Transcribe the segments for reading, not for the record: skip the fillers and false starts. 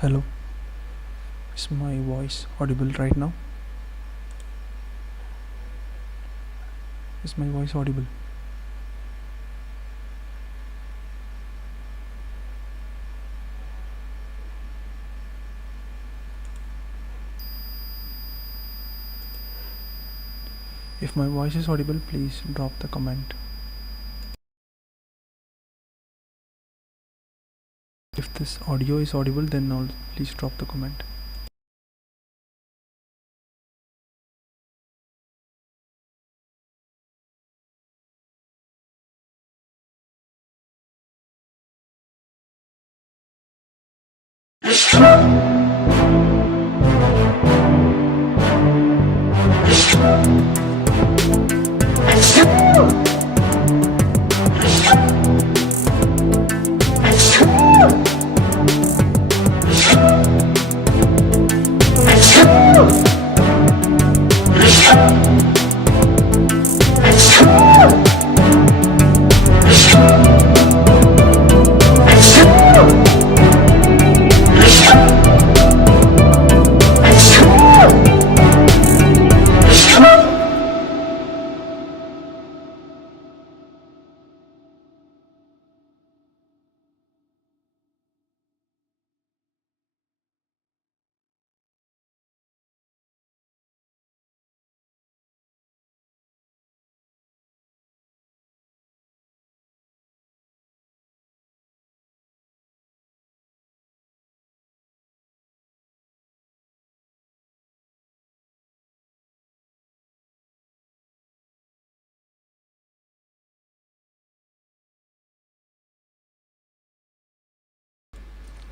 Hello, is my voice audible right now? Is my voice audible? If my voice is audible, please drop the comment. If this audio is audible, then please drop the comment.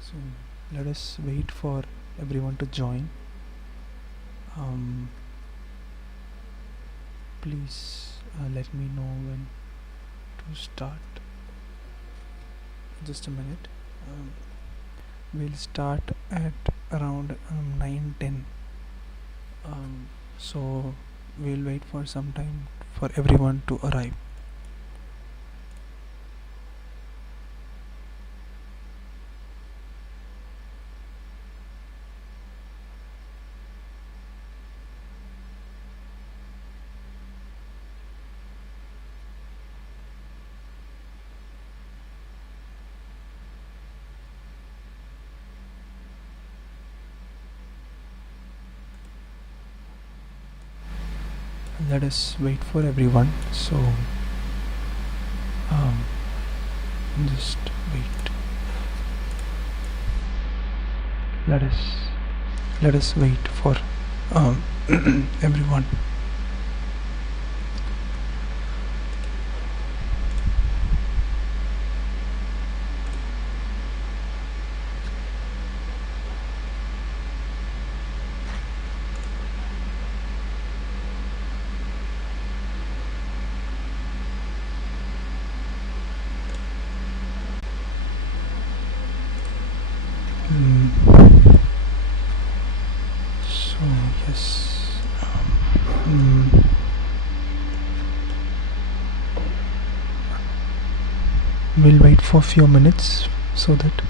So let us wait for everyone to join. Please let me know when to start. Just a minute. We'll start at around 9:10. So we'll wait for some time for everyone to arrive. Let us wait for everyone. So just wait. Let us wait for everyone. So yes, we'll wait for a few minutes so that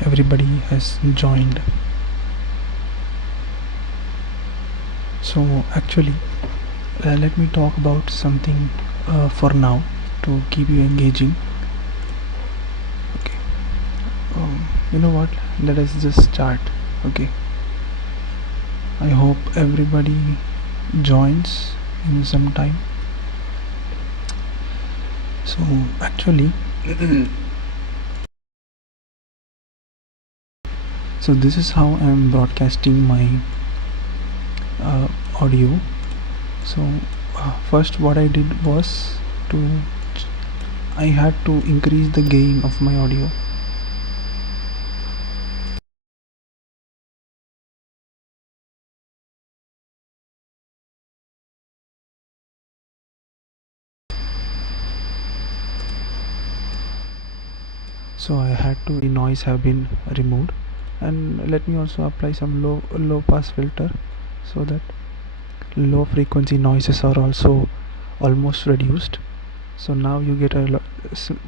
everybody has joined. So actually, let me talk about something for now to keep you engaging. Okay. You know what? Let us just start. Okay. I hope everybody joins in some time. So actually so this is how I am broadcasting my audio. So first what I did was I had to increase the gain of my audio. So I had to, the noise have been removed, and let me also apply some low pass filter so that low frequency noises are also almost reduced. So now you get a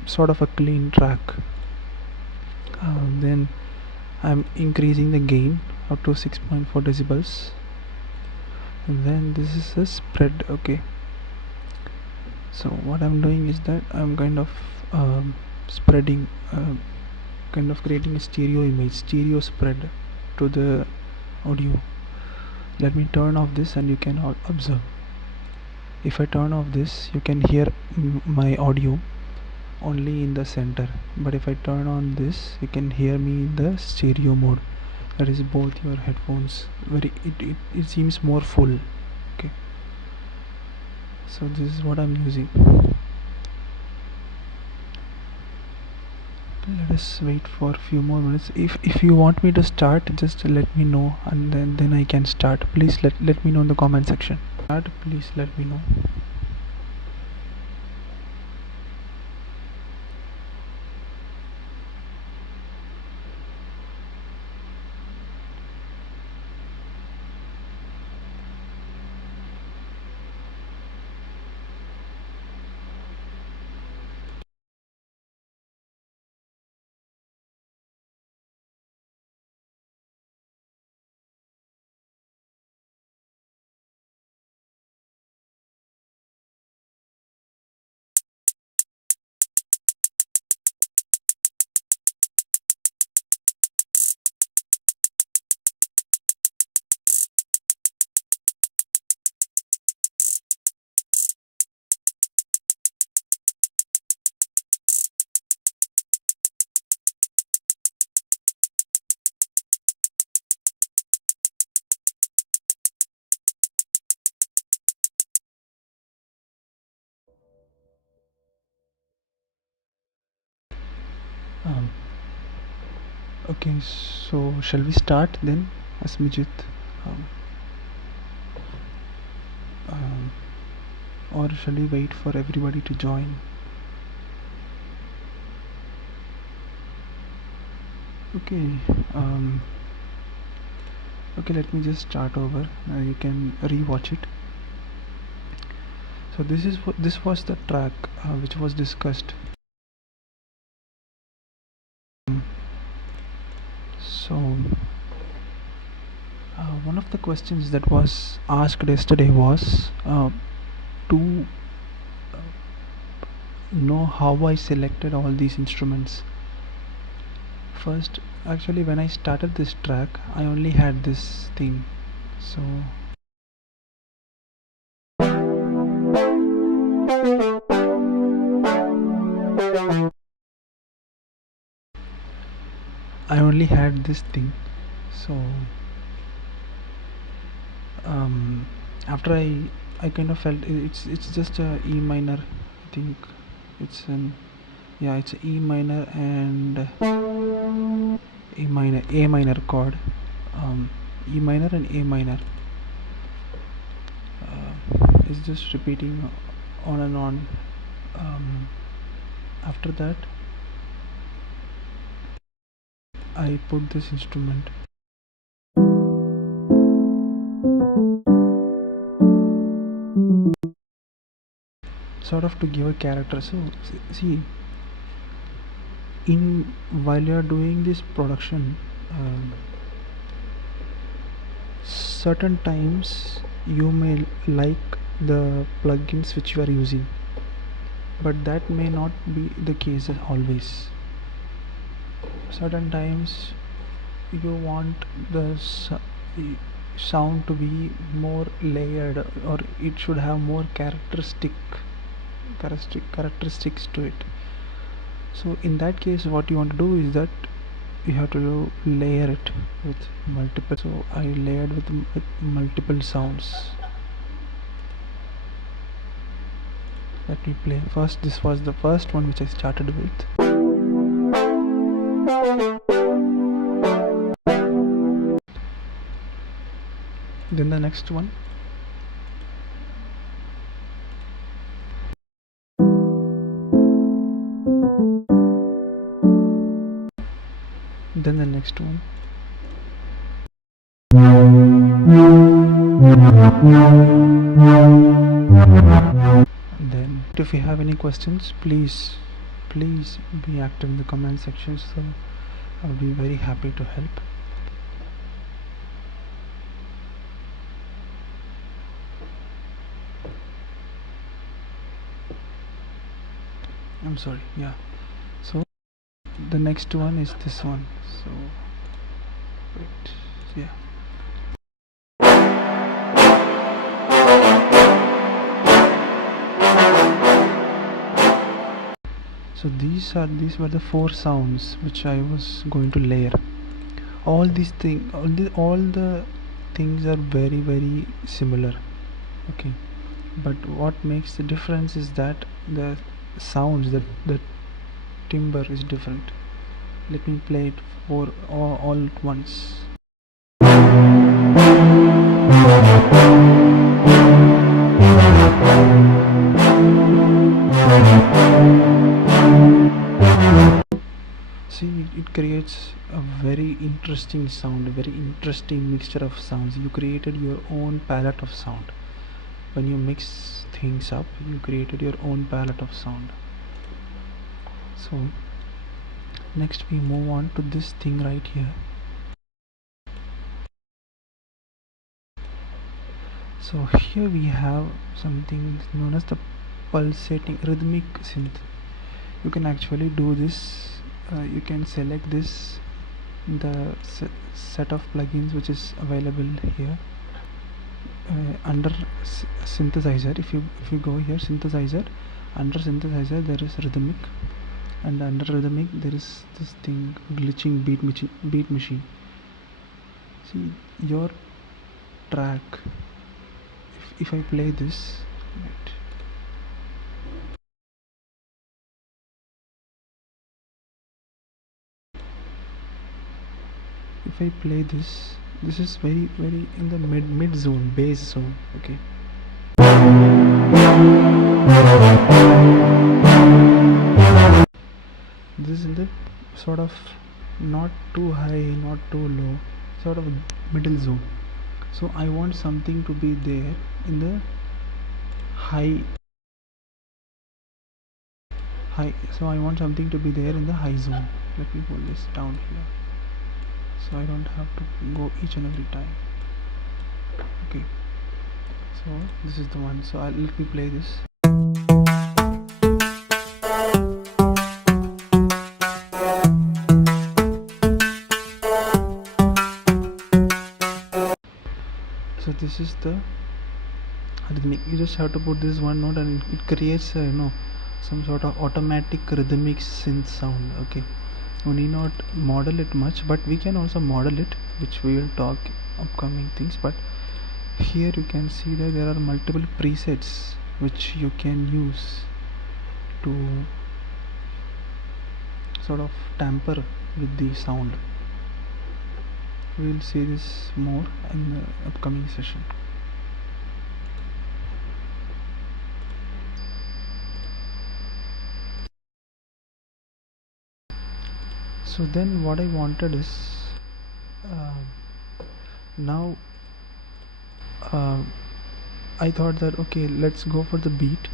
sort of a clean track. Then I'm increasing the gain up to 6.4 decibels, and then this is a spread. Okay, so what I'm doing is that I'm kind of spreading, kind of creating a stereo image, stereo spread to the audio. Let me turn off this and you can observe. If I turn off this, you can hear my audio only in the center, but if I turn on this, you can hear me in the stereo mode. That is both your headphones. It seems more full. Okay, so this is what I'm using. Let us wait for a few more minutes. If you want me to start, just let me know, and then I can start. Please let me know in the comment section. Please let me know. Um, okay, so shall we start then, Asmijit? Um, um, or shall we wait for everybody to join? Okay. Okay, let me just start over. You can re-watch it. So this was the track which was discussed. So one of the questions that was asked yesterday was to know how I selected all these instruments. First, actually, when I started this track, I only had this thing. So I only had this thing. So after I kind of felt it's just a E minor. I think it's an it's E minor and A minor chord, E minor and A minor. It's just repeating on and on. After that, I put this instrument. Sort of to give a character. So see, while you are doing this production, certain times you may like the plugins which you are using, but that may not be the case always. Certain times you want the sound to be more layered, or it should have more characteristics to it. So in that case, what you want to do is that you have to layer it with multiple. So I layered with multiple sounds. Let me play first. This was the first one which I started with. Then the next one. Then the next one. Then if you have any questions, please be active in the comment section, so I'll be very happy to help. I'm sorry, yeah. So the next one is this one. So wait, yeah. So these were the 4 sounds which I was going to layer. All the things are very similar. Okay, but what makes the difference is that the sounds, that the timbre is different. Let me play it for all at once. See, it creates a very interesting sound, a very interesting mixture of sounds. You created your own palette of sound. When you mix things up, you created your own palette of sound. So next we move on to this thing right here. So here we have something known as the pulsating rhythmic synth. You can actually do this. You can select this in the set of plugins which is available here. Under synthesizer, if you go here, synthesizer, under synthesizer there is rhythmic, and under rhythmic there is this thing, glitching beat machine. See your track, if I play this, wait, if I play this, this is very in the mid zone, bass zone. Okay, this is in the sort of not too high, not too low, sort of middle zone. So I want something to be there in the high. So I want something to be there in the high zone. Let me pull this down here so I don't have to go each and every time. Okay, so this is the one. So let me play this. So this is the rhythmic. You just have to put this one note and it creates some sort of automatic rhythmic synth sound. Okay, we need not model it much, but we can also model it, which we will talk upcoming things. But here you can see that there are multiple presets which you can use to sort of tamper with the sound. We will see this more in the upcoming session. So then what I wanted is now I thought that okay, let's go for the beat.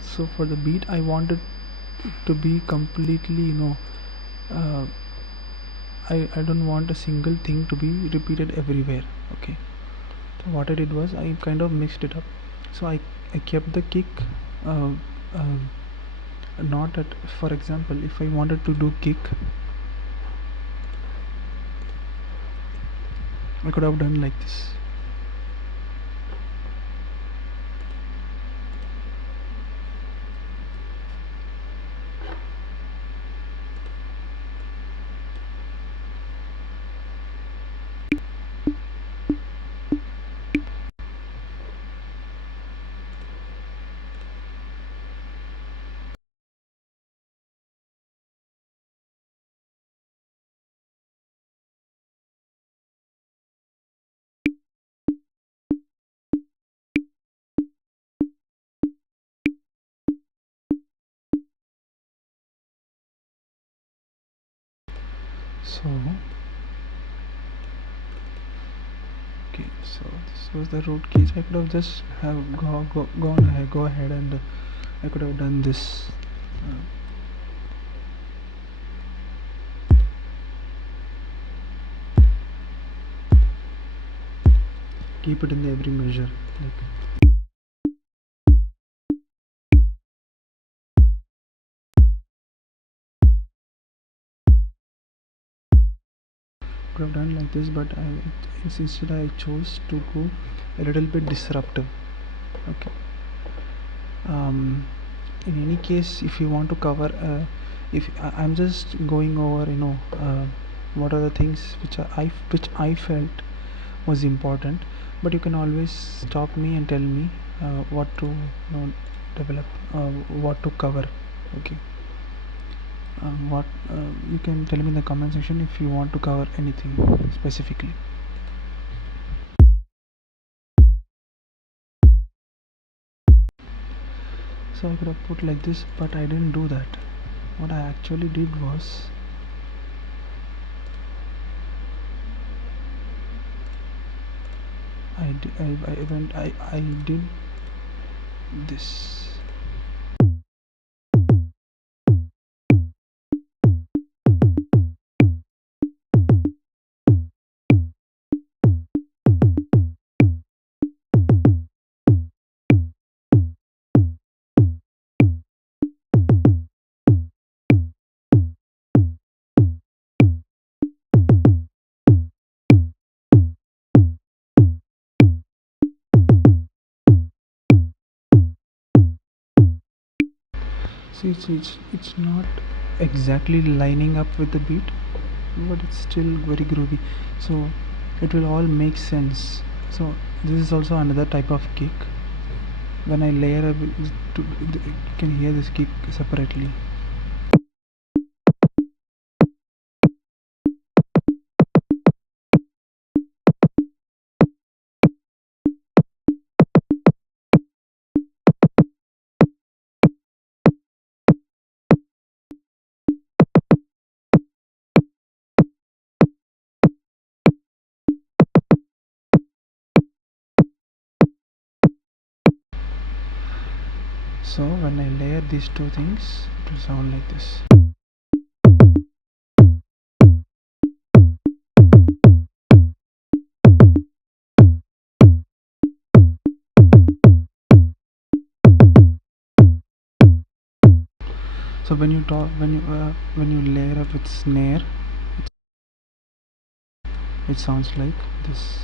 So for the beat I wanted to be completely I don't want a single thing to be repeated everywhere. Okay, so what I did was I kind of mixed it up. So I kept the kick not at, for example, if I wanted to do kick, I could have done like this. So okay, so this was the root case. I could have just have go ahead and I could have done this keep it in the every measure. Like, could have done like this, but instead I chose to go a little bit disruptive. Okay. In any case, if you want to cover, if I'm just going over, what are the things which I felt was important, but you can always stop me and tell me what to develop, what to cover. Okay. What you can tell me in the comment section if you want to cover anything specifically. So I could have put like this, but I didn't do that. What I actually did was I did this. See, it's not exactly lining up with the beat, but it's still very groovy. So it will all make sense. So this is also another type of kick. When I layer up, you can hear this kick separately. So when I layer these two things, it will sound like this. So when you layer up with snare, it sounds like this.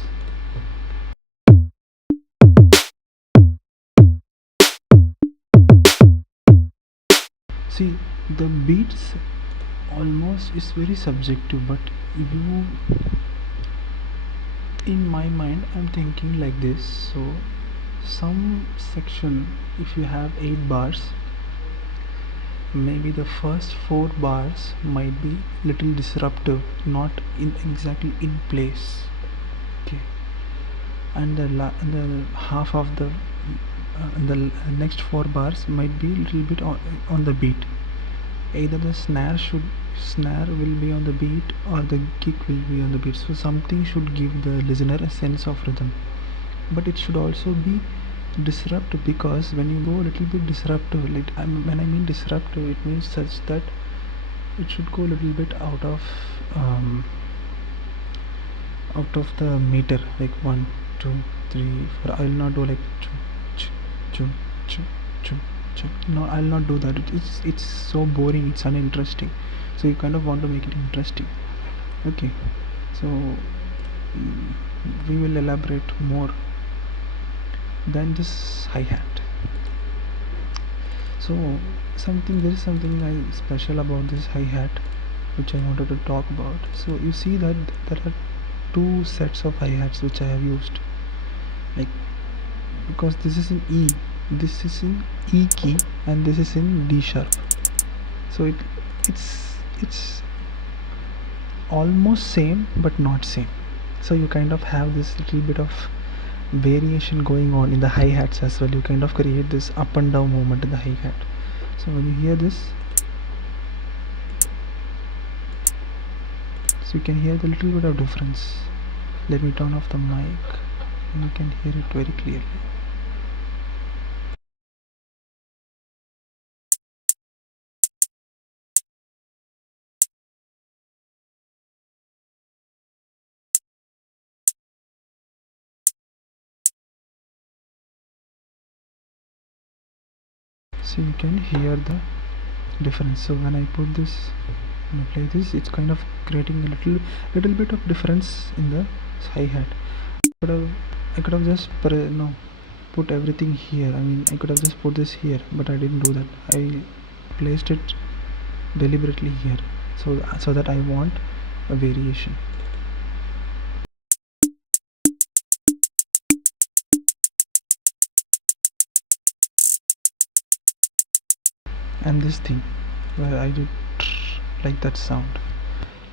See, the beats almost is very subjective, but you, in my mind, I'm thinking like this. So some section, if you have 8 bars, maybe the first 4 bars might be little disruptive, not in exactly in place. Okay. And the half of the next 4 bars might be little bit on the beat. Either the snare will be on the beat or the kick will be on the beat. So something should give the listener a sense of rhythm, but it should also be disruptive, because when you go a little bit disruptive, like when I mean disruptive, it means such that it should go a little bit um, out of the meter, like 1 2 3 4. I will not do like choo, choo, choo, choo, choo. No, I'll not do that. It's so boring, it's uninteresting. So you kind of want to make it interesting. Okay. So we will elaborate more than this hi-hat. So there is something special about this hi-hat which I wanted to talk about. So you see that there are 2 sets of hi-hats which I have used, like, because this is in E, this is in E key, and this is in D sharp. So it's almost same but not same. So you kind of have this little bit of variation going on in the hi-hats as well. You kind of create this up and down movement in the hi-hat. So when you hear this, so you can hear the little bit of difference. Let me turn off the mic and you can hear it very clearly. so you can hear the difference. So when I put this, when I play this, it's kind of creating a little bit of difference in the hi-hat. I could have just put everything here. I mean, I could have just put this here, but I didn't do that. I placed it deliberately here, so that I want a variation. And this thing where I did like that sound,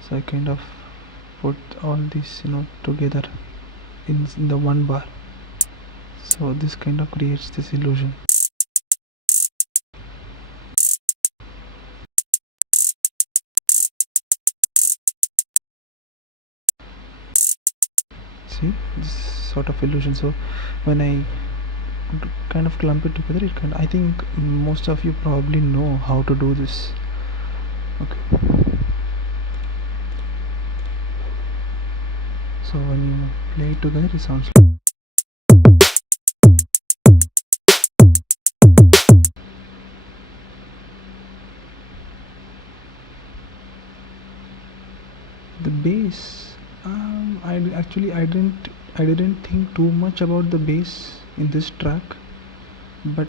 so I kind of put all these together in the one bar, so this kind of creates this illusion. See this sort of illusion. So when I kind of clump it together, I think most of you probably know how to do this. Okay, so when you play it together, it sounds like the bass. I didn't think too much about the bass in this track, but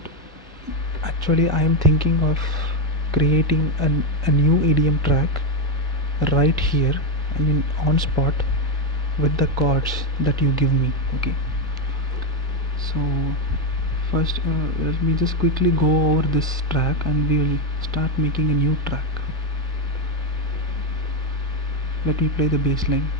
actually I am thinking of creating a new EDM track right here, I mean on spot, with the chords that you give me. Okay, so first let me just quickly go over this track and we will start making a new track. Let me play the bass line.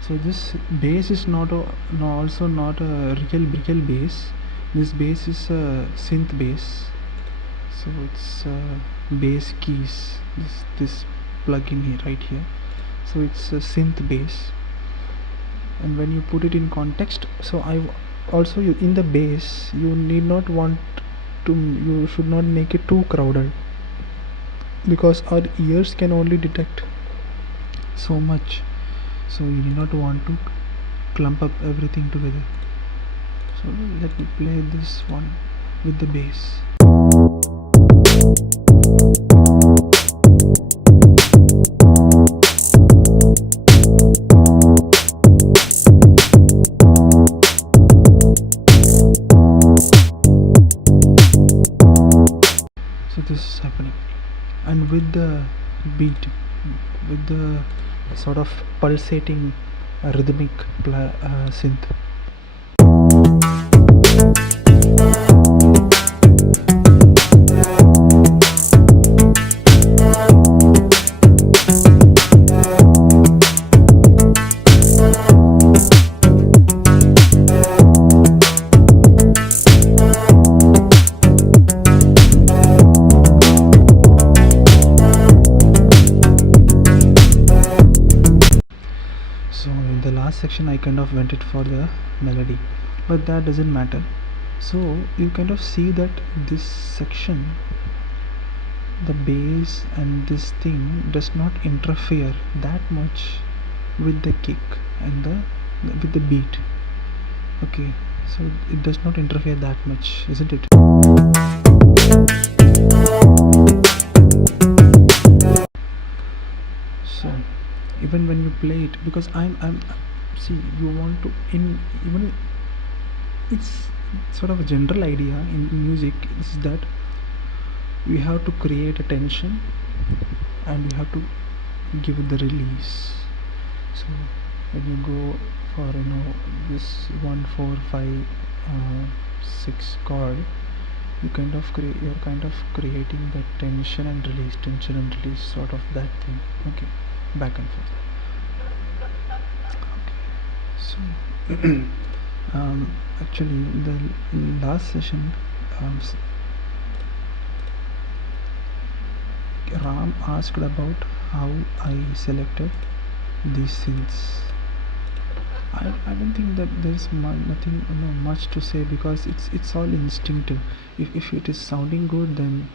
So this bass is also not a real bass. This bass is a synth bass. So it's bass keys. This plug-in here, right here. So it's a synth bass. And when you put it in context, so in the bass you need not want to. You should not make it too crowded, because our ears can only detect so much. So you do not want to clump up everything together. So let me play this one with the bass. So this is happening, and with the beat, with the sort of pulsating rhythmic synth. Section I kind of went it for the melody, but that doesn't matter. So you kind of see that this section, the bass and this thing does not interfere that much with the kick and with the beat. Okay, so it does not interfere that much, isn't it? So even when you play it, because I'm see, you want to even it's sort of a general idea in music is that we have to create a tension and we have to give it the release. So when you go for this 1 4 5 6 chord, you're kind of creating the tension and release, sort of that thing. Okay, back and forth. So actually the last session, Ram asked about how I selected these synths. I don't think that there's nothing, much to say, because it's all instinctive. If it is sounding good, then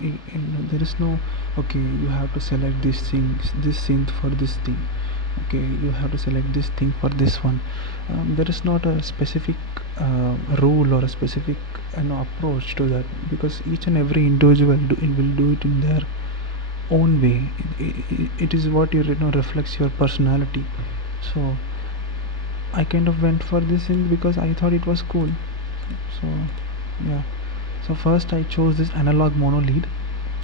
there is no, okay, you have to select this synth for this thing, okay, you have to select this thing for this one. There is not a specific rule or a specific approach to that, because each and every individual will do it in their own way. It is what reflects your personality. So I kind of went for this thing because I thought it was cool. So yeah. So first I chose this analog mono lead.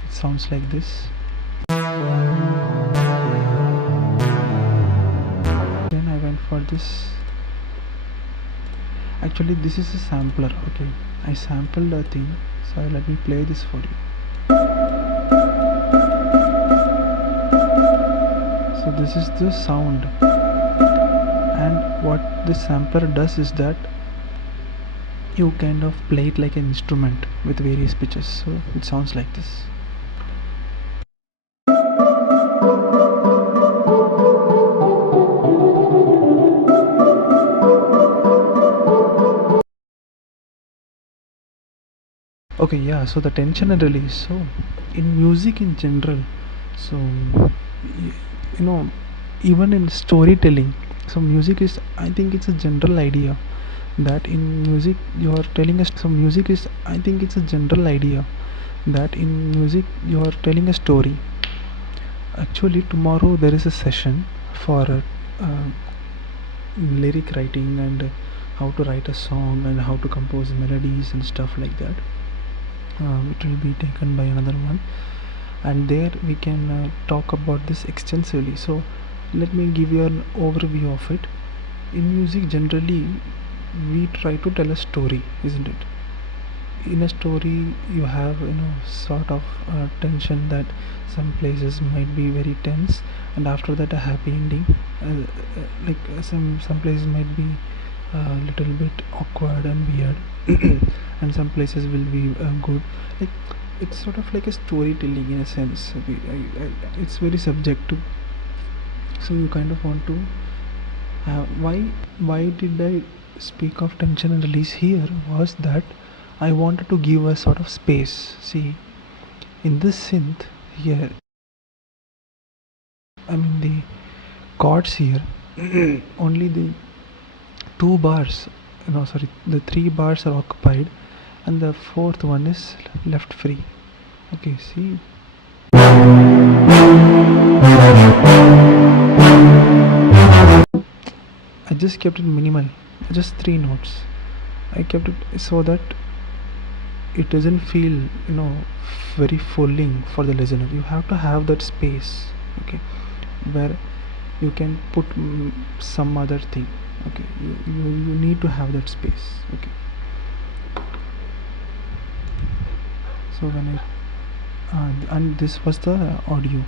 It sounds like this. Then I went for this. Actually, this is a sampler. Okay, I sampled a thing. So let me play this for you. So this is the sound. And what this sampler does is that you kind of play it like an instrument with various pitches, so it sounds like this. Okay, yeah, so the tension and release. So in music in general, so you know even in storytelling, so music is, I think it's a general idea that in music you are telling us, so music is, I think it's a general idea that in music you are telling a story. Actually, tomorrow there is a session for lyric writing and how to write a song and how to compose melodies and stuff like that. It will be taken by another one, and there we can talk about this extensively. So let me give you an overview of it. In music generally we try to tell a story, isn't it? In a story you have sort of tension, that some places might be very tense and after that a happy ending, some places might be a little bit awkward and weird and some places will be good. Like, it's sort of like a storytelling in a sense. Okay, it's very subjective, so you kind of want to why did I speak of tension and release here was that I wanted to give a sort of space. See, in this synth here, I mean the chords here, only the 2 bars, sorry, the 3 bars are occupied and the fourth one is left free. Okay, see. I just kept it minimal, just 3 notes. I kept it so that it doesn't feel very fulfilling for the listener. You have to have that space, okay, where you can put some other thing. Okay, you need to have that space. Okay, so when I and this was the audio.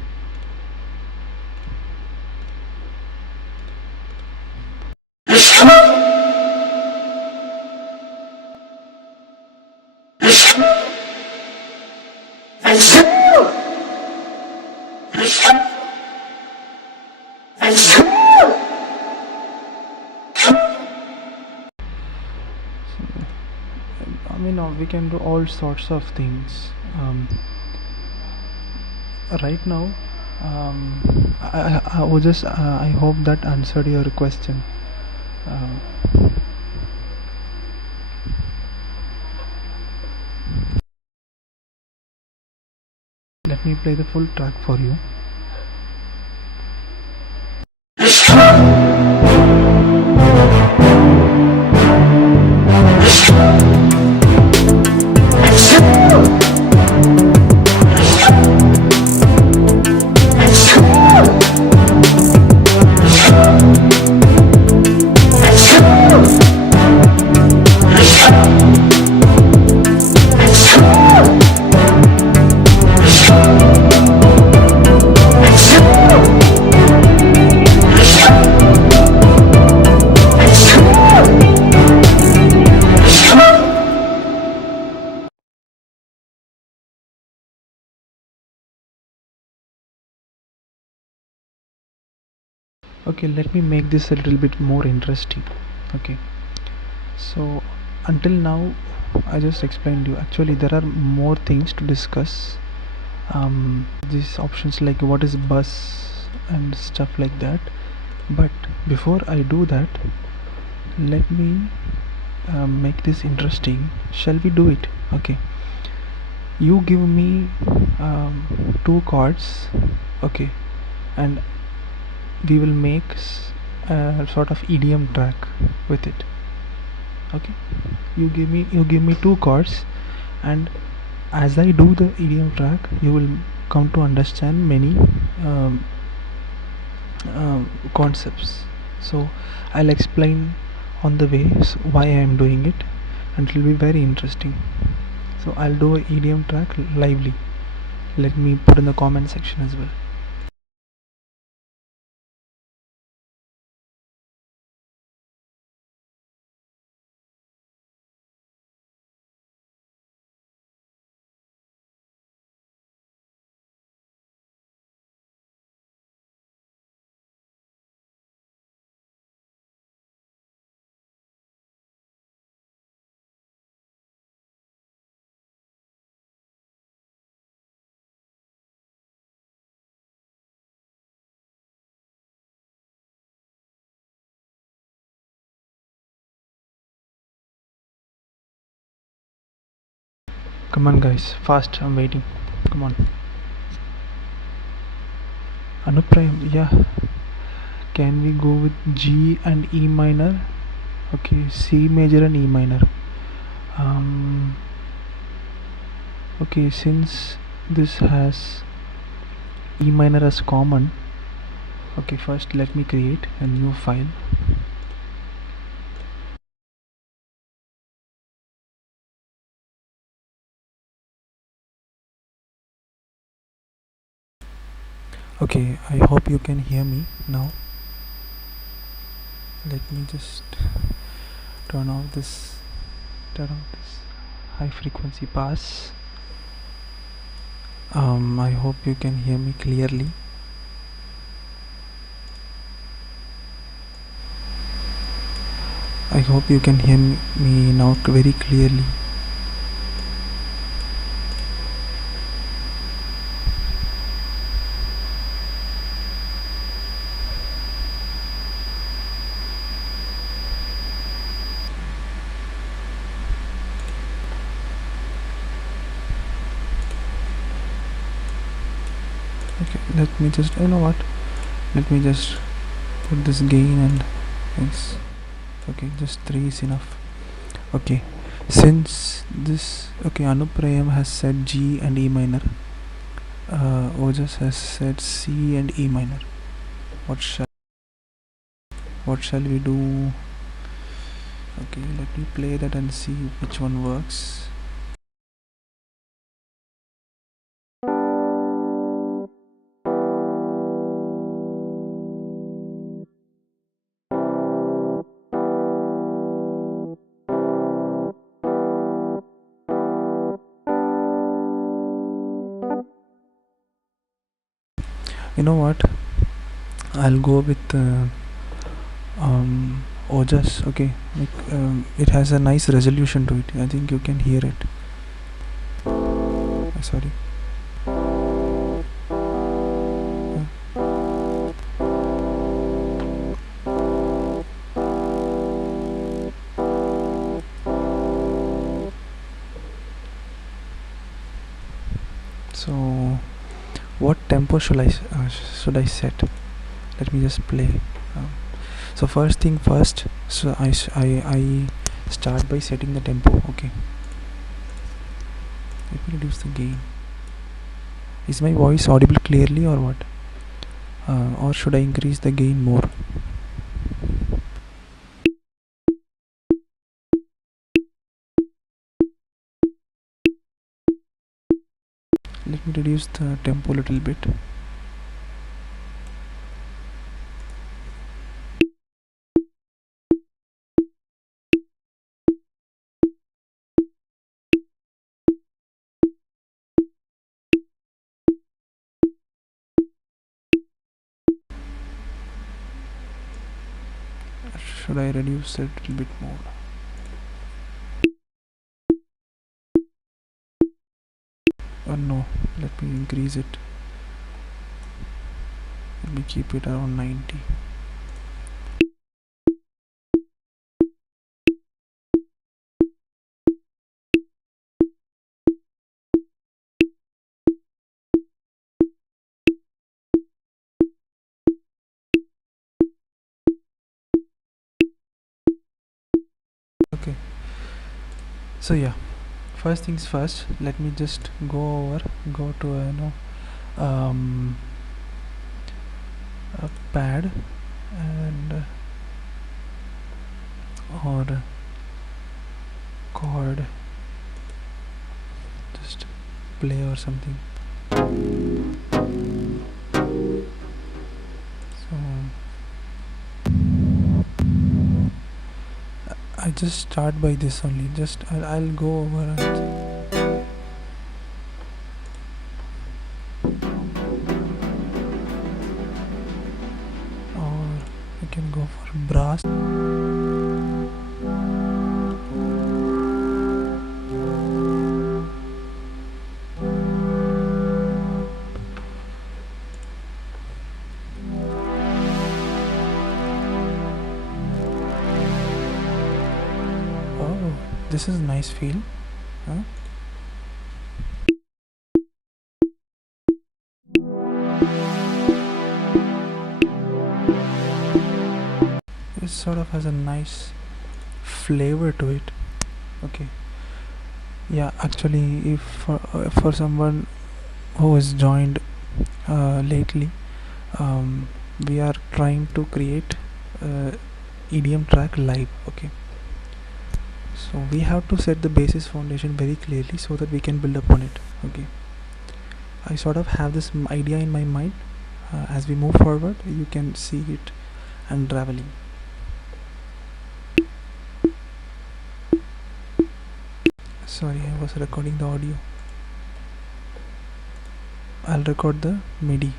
We can do all sorts of things. Right now, I would just I hope that answered your question. Let me play the full track for you. Okay, let me make this a little bit more interesting. Okay, so until now I just explained you. Actually there are more things to discuss. These options like what is bus and stuff like that, but before I do that, let me make this interesting. Shall we do it? Okay, you give me two cards. Okay, and we will make a sort of EDM track with it. Okay, you give me two cards, and as I do the EDM track, you will come to understand many um, concepts. So I'll explain on the way why I am doing it, and it will be very interesting. So I'll do a EDM track lively. Let me put in the comment section as well. Come on guys, fast, I'm waiting. Come on. Anuprayam, yeah. Can we go with G and E minor? Okay, C major and E minor. Um, okay, since this has E minor as common, okay, first let me create a new file. Okay, I hope you can hear me now. Let me just turn off this high frequency pass. I hope you can hear me clearly. I hope you can hear me now very clearly. Okay, let me just, you know what, let me just put this gain and yes. Okay, just 3 is enough. Okay, since this, okay, Anuprayam has said G and E minor, Ojas has said C and E minor. What shall we do? Okay, let me play that and see which one works. You know what, I'll go with Ojas. Okay, like it has a nice resolution to it. I think you can hear it. Sorry. So what tempo should I set? Let me just play. Um, so first thing first, so I start by setting the tempo. Okay, let me reduce the gain. Is my voice audible clearly or what? Or should I increase the gain more? Let me reduce the tempo a little bit. should I reduce it a little bit more? Or no, let me increase it. Let me keep it around 90. Okay, so yeah, first things first, let me just go to a pad and or chord, just play or something. So I just start by this only, just I'll go over it. Or I can go for brass. Oh, this is a nice feel, huh? It sort of has a nice flavor to it. Okay, yeah, actually, if for someone who has joined lately, we are trying to create EDM track live. Okay, so we have to set the basis foundation very clearly so that we can build upon it. Okay, I sort of have this idea in my mind. As we move forward, you can see it unraveling. Sorry, I was recording the audio. I'll record the MIDI.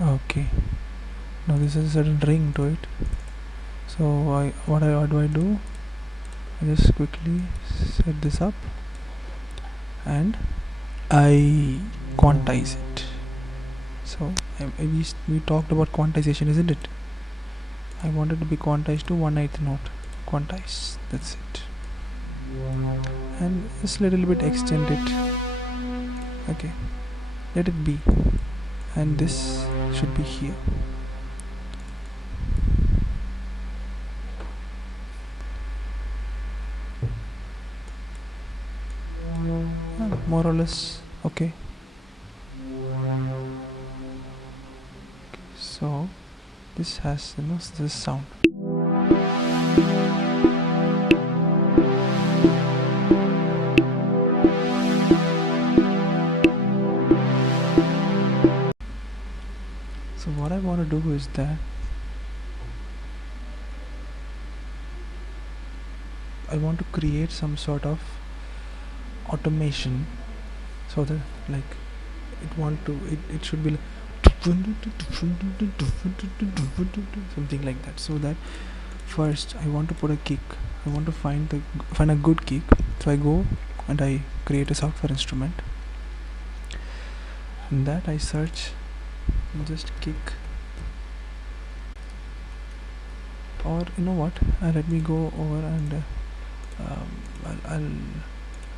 Okay, now this is a certain ring to it. So what do I do? I just quickly set this up and I quantize it. So we talked about quantization, isn't it? I wanted to be quantized to 1/8 note. Quantize, that's it. And just a little bit extend it. Okay, let it be. And this should be here. More or less okay. So this has this sound. So what I want to do is that I want to create some sort of automation so that like it should be like something like that, so that first I want to put a kick. I want to find a good kick. So I go and I create a software instrument, and that I search just kick, or you know what, let me go over and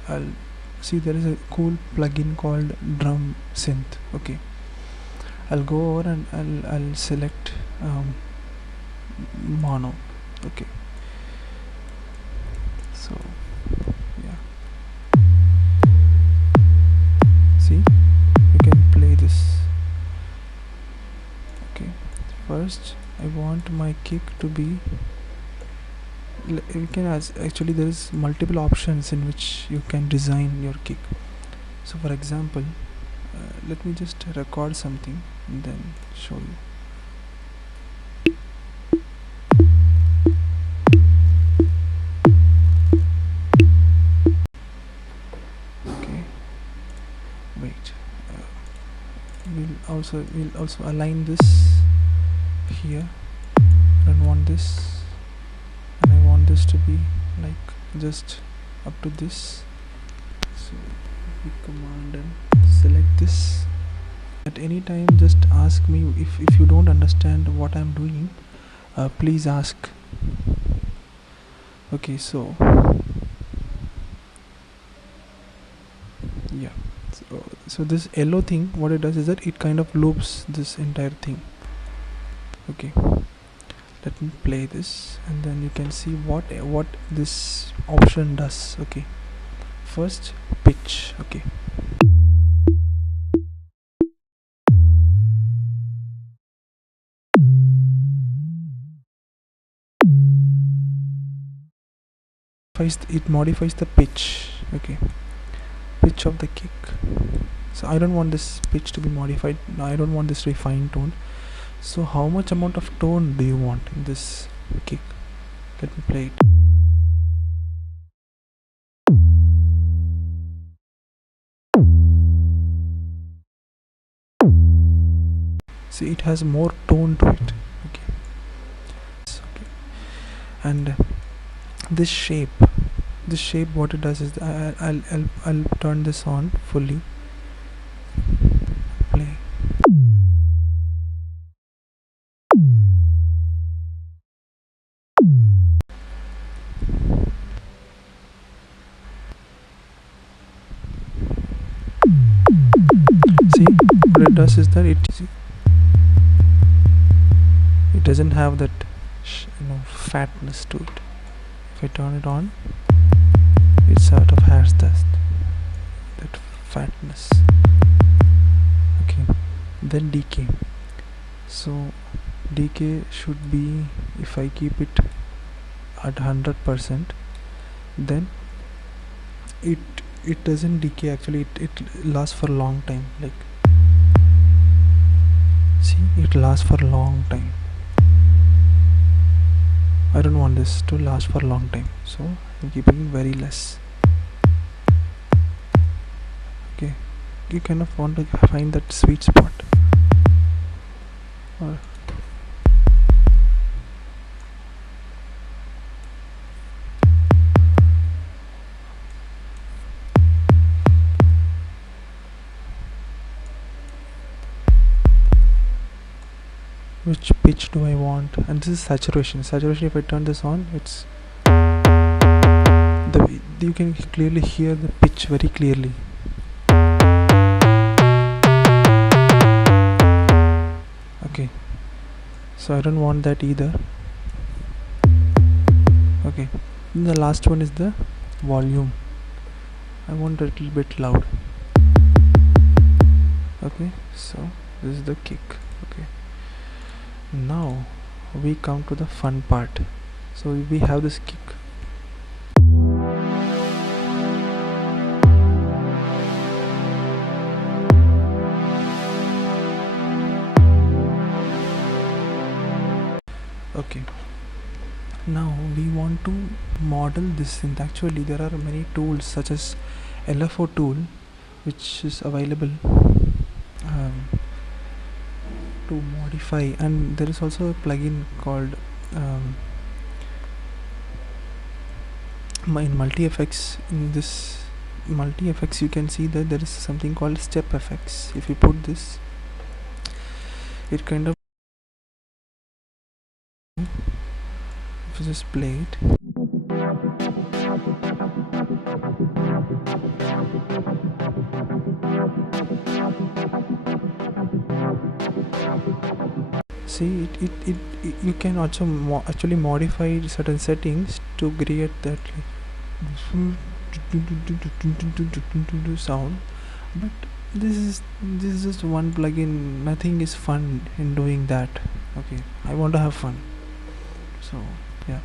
I'll see there is a cool plugin called drum synth. Okay, I'll go over and I'll select mono. Okay, so yeah, see, you can play this. Okay, first I want my kick to be you can actually there is multiple options in which you can design your kick. So for example, let me just record something and then show you. Okay, wait. We'll also align this here. I don't want this, and I want this to be like just up to this. So we command and select this. At any time, just ask me if you don't understand what I'm doing. Please ask. Okay, so yeah, so this yellow thing, what it does is that it kind of loops this entire thing. Okay, let me play this and then you can see what this option does. Okay, first pitch. Okay, it modifies the pitch. Okay, pitch of the kick. So I don't want this pitch to be modified. I don't want this refined tone. So how much amount of tone do you want in this kick? Let me play it. See, it has more tone to it. Okay, okay. And this shape, what it does is I'll turn this on fully. Play. See, what it does is that it doesn't have that fatness to it. If I turn it on, it sort of has that fatness. Okay, then decay. So decay should be, if I keep it at 100%, then it doesn't decay. Actually it lasts for a long time. Like, see, it lasts for a long time. I don't want this to last for a long time, so I'm keeping it very less. Okay, you kind of want to find that sweet spot. Or which pitch do I want? And this is saturation. If I turn this on, it's you can clearly hear the pitch very clearly. Okay, so I don't want that either. Okay, and the last one is the volume. I want a little bit loud. Okay, so this is the kick. Okay, now we come to the fun part. So we have this kick. Okay, now we want to model this thing. Actually there are many tools such as LFO tool, which is available to modify, and there is also a plugin called in multi-effects. In this multi-effects you can see that there is something called step effects. If you put this, it kind of, if you just play it, see it you can also actually modify certain settings to create that sound, but this is just one plugin. Nothing is fun in doing that. Okay, I want to have fun, so yeah.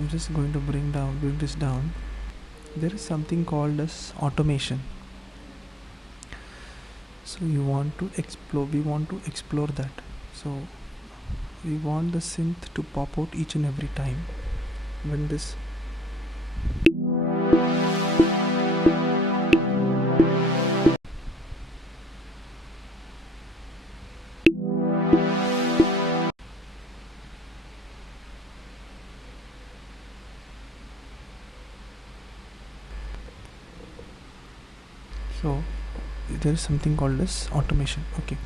I'm just going to bring this down. There is something called as automation. So we want to explore that. So we want the synth to pop out each and every time when this. So there is something called as automation. Okay,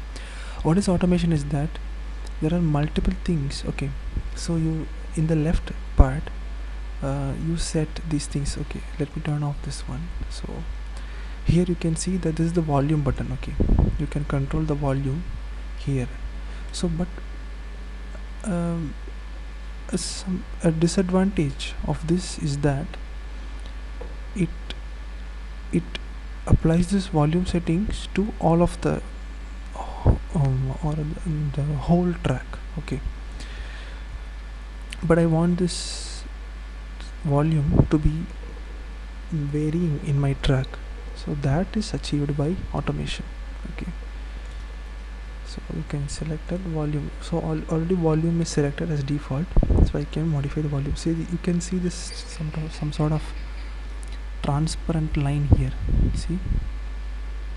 what is automation is that there are multiple things. Okay, so you, in the left part, you set these things. Okay, let me turn off this one. So here you can see that this is the volume button. Okay, you can control the volume here. So but um, a disadvantage of this is that it it applies this volume settings to all of the or the whole track. Okay, but I want this volume to be varying in my track, so that is achieved by automation. Okay, so you can select a volume. So already volume is selected as default, so I can modify the volume. See, you can see this some sort of transparent line here. See,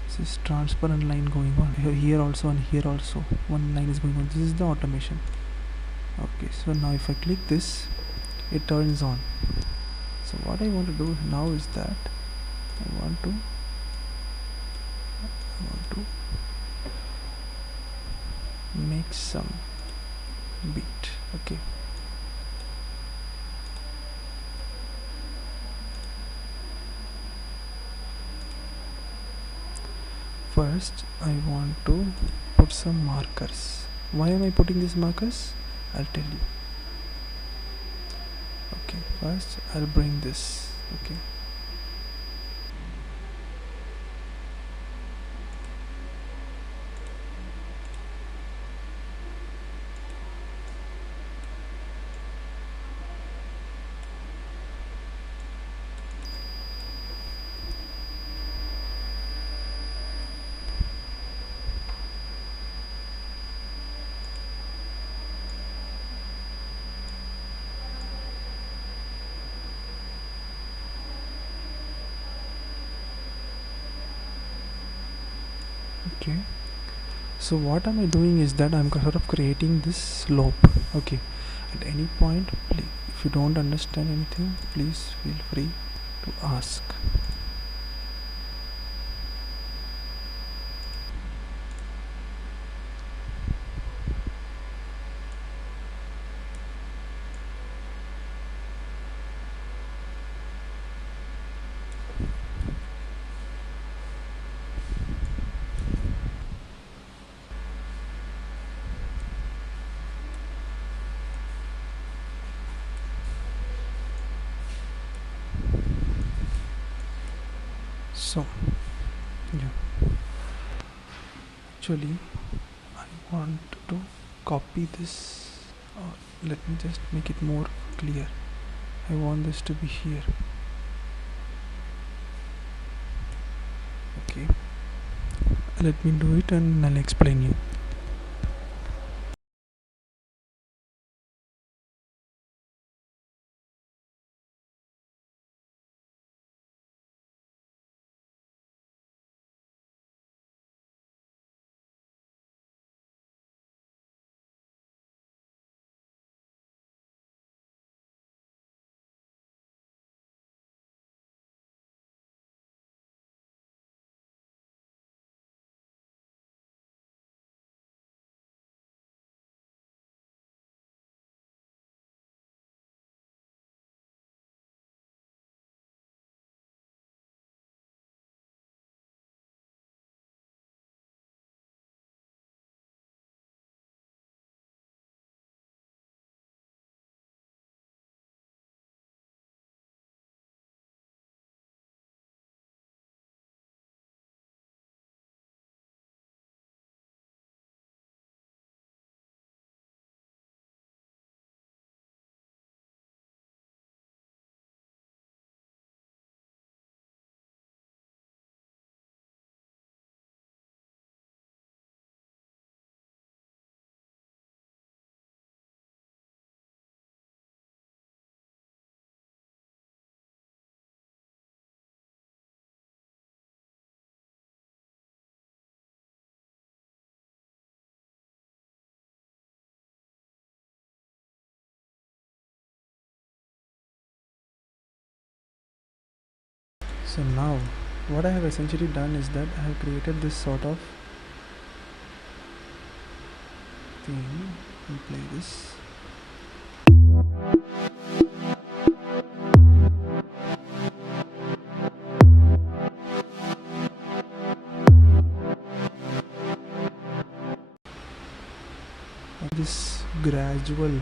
this is transparent line going on here also, and here also one line is going on. This is the automation. Okay, so now if I click this, it turns on. So what I want to do now is that I want to make some beat. Okay, first I want to put some markers. Why am I putting these markers? I'll tell you. Okay, first I'll bring this. Okay, okay. So what am I doing is that I'm sort of creating this slope. Okay, at any point, please, if you don't understand anything, please feel free to ask. So yeah, actually I want to copy this. Let me just make it more clear. I want this to be here. Okay, let me do it and I'll explain you. So now what I have essentially done is that I have created this sort of thing. And play this. This gradual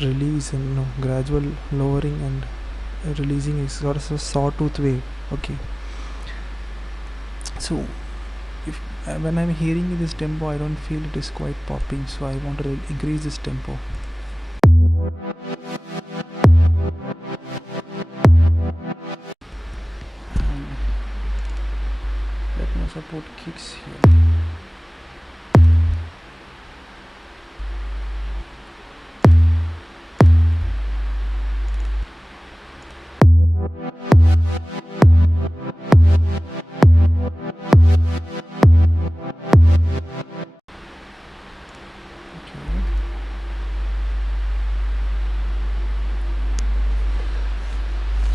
release and gradual lowering and releasing is sort of a sawtooth wave. Okay, so if when I'm hearing this tempo, I don't feel it is quite popping, so I want to increase this tempo. Let me support kicks here.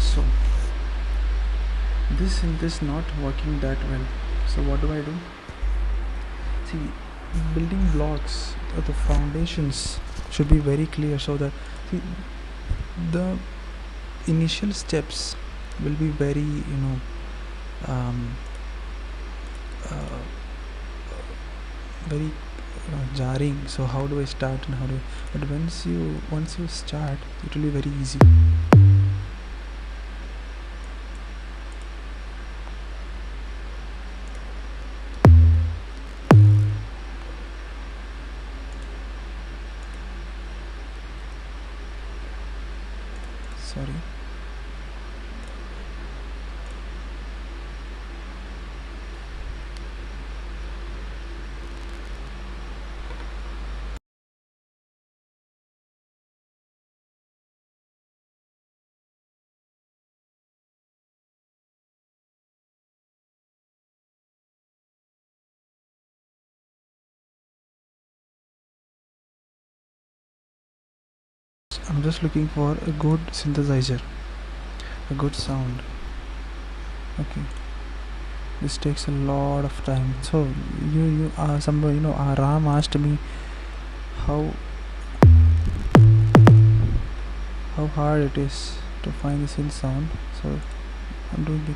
So this not working that well. So what do I do? See, building blocks or the foundations should be very clear, so that see, the initial steps will be very um, uh, very jarring. So how do I start and how do I, but once you start, it will be very easy. Sorry. I'm just looking for a good synthesizer, a good sound. Okay, this takes a lot of time. So you somebody Ram asked me how hard it is to find the synth sound, so I'm doing it.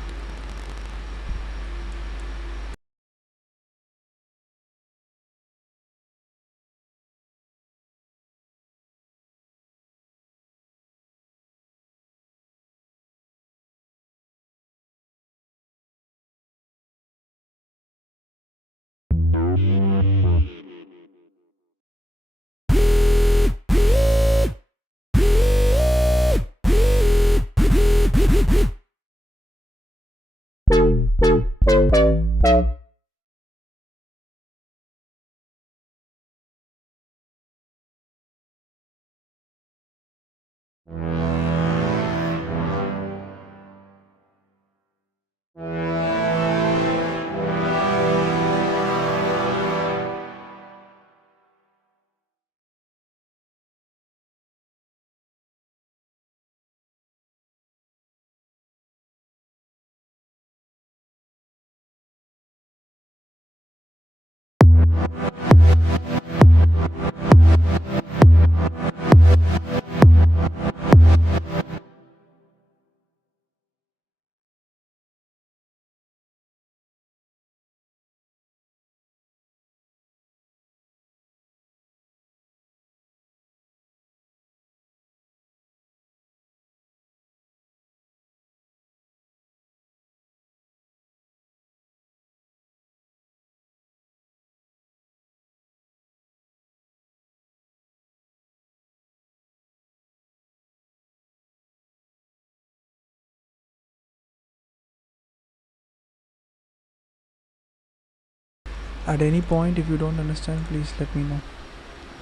At any point, if you don't understand, please let me know.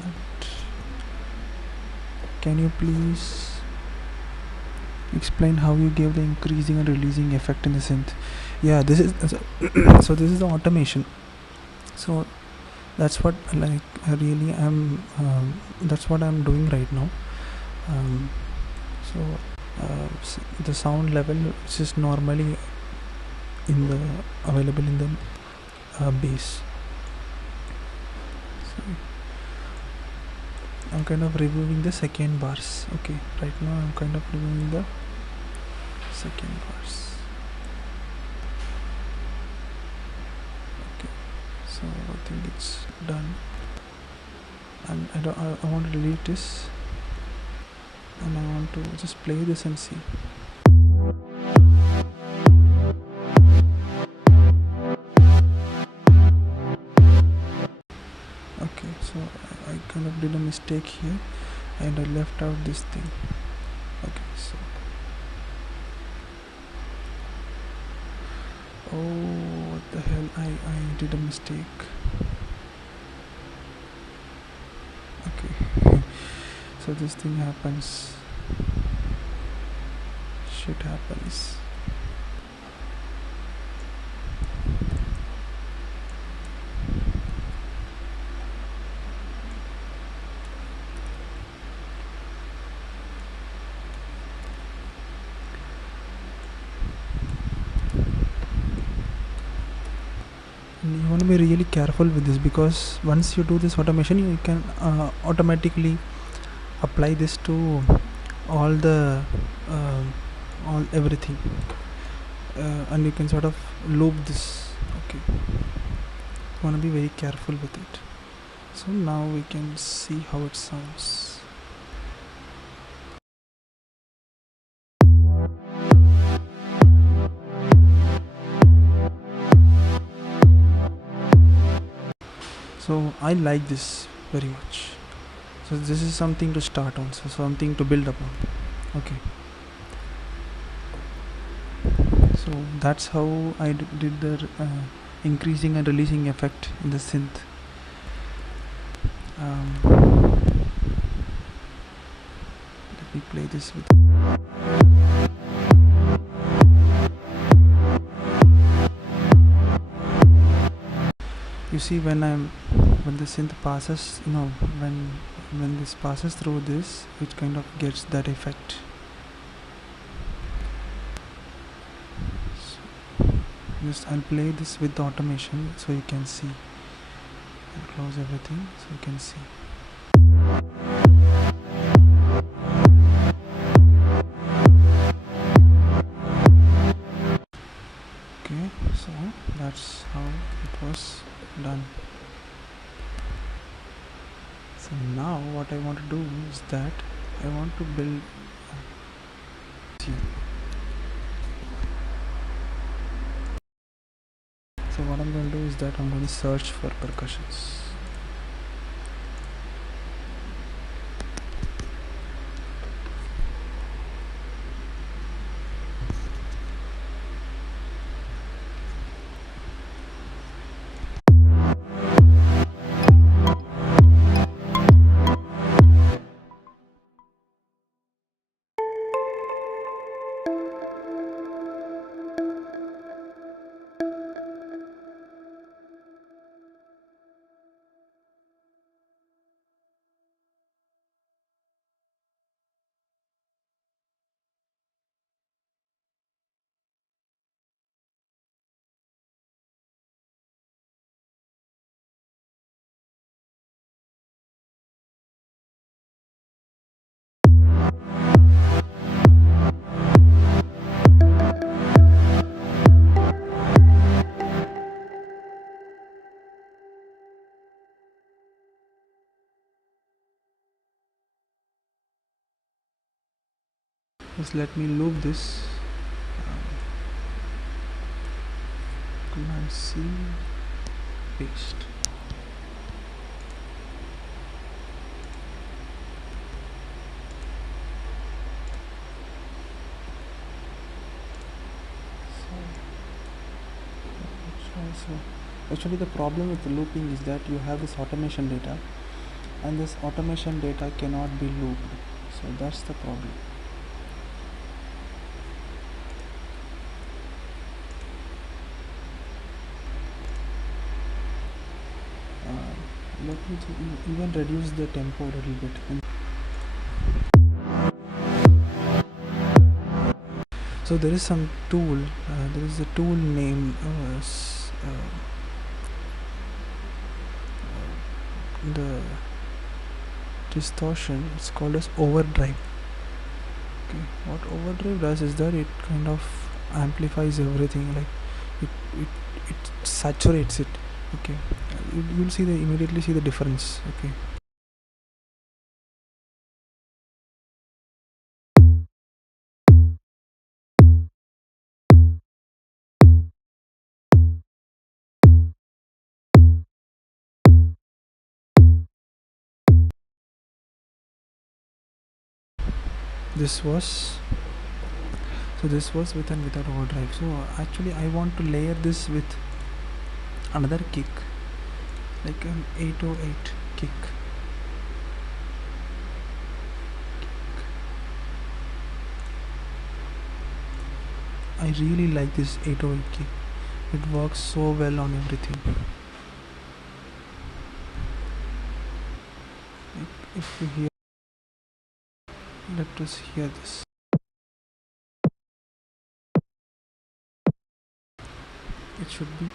But can you please explain how you gave the increasing and releasing effect in the synth? Yeah, this is so this is the automation. So that's what I really am that's what I'm doing right now. So the sound level which is normally in the available in the bass. So I'm kind of reviewing the second bars. Okay, right now I'm kind of reviewing the second bars. Okay, so I think it's done, and I want to delete this, and I want to just play this and see. Okay, so I kind of did a mistake here and I left out this thing. Okay, so oh, what the hell, I did a mistake. Okay, so this thing happens, shit happens. You want to be really careful with this, because once you do this automation, you can automatically apply this to all the all everything, and you can sort of loop this. Okay, you want to be very careful with it. So now we can see how it sounds. So I like this very much. So this is something to start on, so something to build upon. Okay, so that's how I did the increasing and releasing effect in the synth. Let me play this with. You see, when the synth passes, when this passes through this, it kind of gets that effect. So just I'll play this with the automation so you can see. I'll close everything so you can see. Okay, so that's how it was done. So now what I want to do is that I want to build so what I'm going to do is that I'm going to search for percussions. Just let me loop this. Command C, paste. So actually the problem with the looping is that you have this automation data, and this automation data cannot be looped. So that's the problem. Let me even reduce the tempo a little bit. So there is some tool, there is a tool named the distortion. It's called as overdrive. Okay, what overdrive does is that it kind of amplifies everything, like it it, it saturates it. Okay, you'll see the immediately see the difference. Okay, this was this was with and without overdrive. So actually I want to layer this with another kick, like an 808 kick. I really like this 808 kick. It works so well on everything. If you hear, let us hear this. It should be.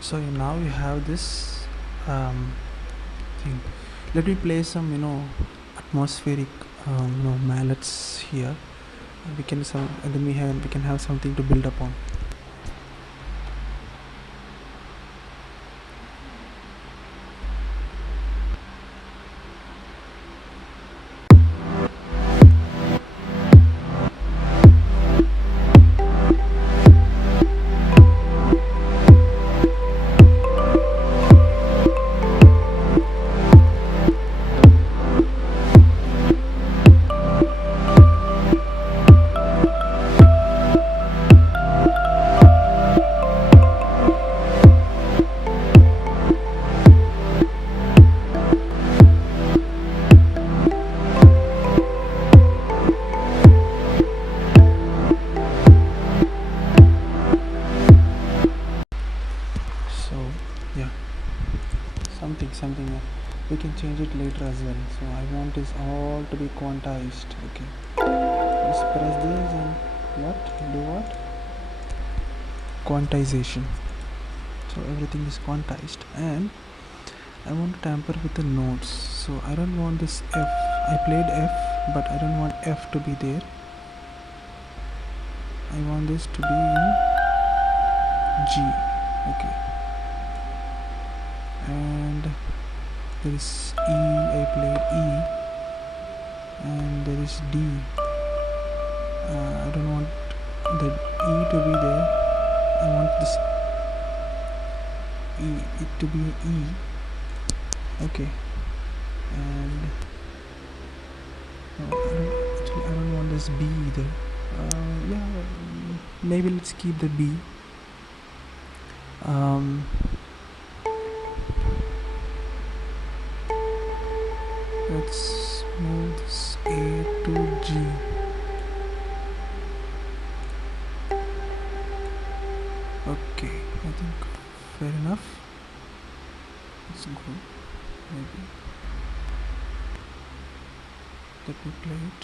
So now you have this thing. Let me play some atmospheric mallets here. We can sound, and then we can have something to build upon. So yeah, something we can change it later as well. So I want this all to be quantized. Okay, just press this and what quantization. So everything is quantized, and I want to tamper with the notes. So I don't want this F. I played F, but I don't want F to be there. I want this to be in G. Okay, and there is E. I played E, and there is D. I don't want the E to be there. I want this it to be E. Okay, and no, I don't want this B either. Yeah, maybe let's keep the B. Let's move this A to G. Okay, I think fair enough. Let's go. Maybe let me play it.